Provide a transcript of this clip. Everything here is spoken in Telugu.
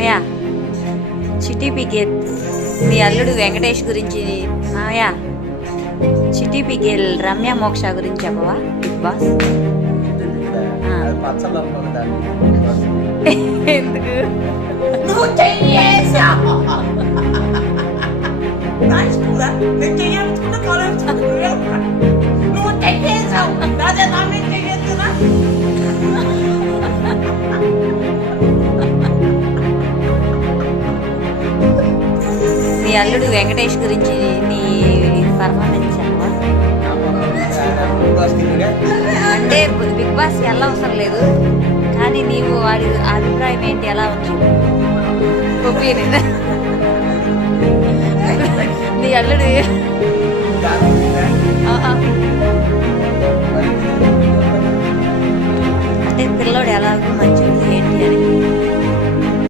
మావయ్య చిట్టి పిగేల్ మీ అల్లుడు వెంకటేష్ గురించి మావయ్య చిట్టి పిగేల్ రమ్య మోక్ష గురించి చెప్పవా? బిగ్ బాస్ ఎందుకు? నువ్వు చెయ్యేసావు? మీ అల్లుడు వెంకటేష్ గురించి నీ పర్ఫార్మెన్స్ అంటే బిగ్ బాస్ ఎలా అవసరం లేదు కానీ నీవు వాడి అభిప్రాయం ఏంటి ఎలా ఉంది? ఒపీనియన్ నీ అల్లుడు అంటే పిల్లోడు ఎలాగో మంచిగా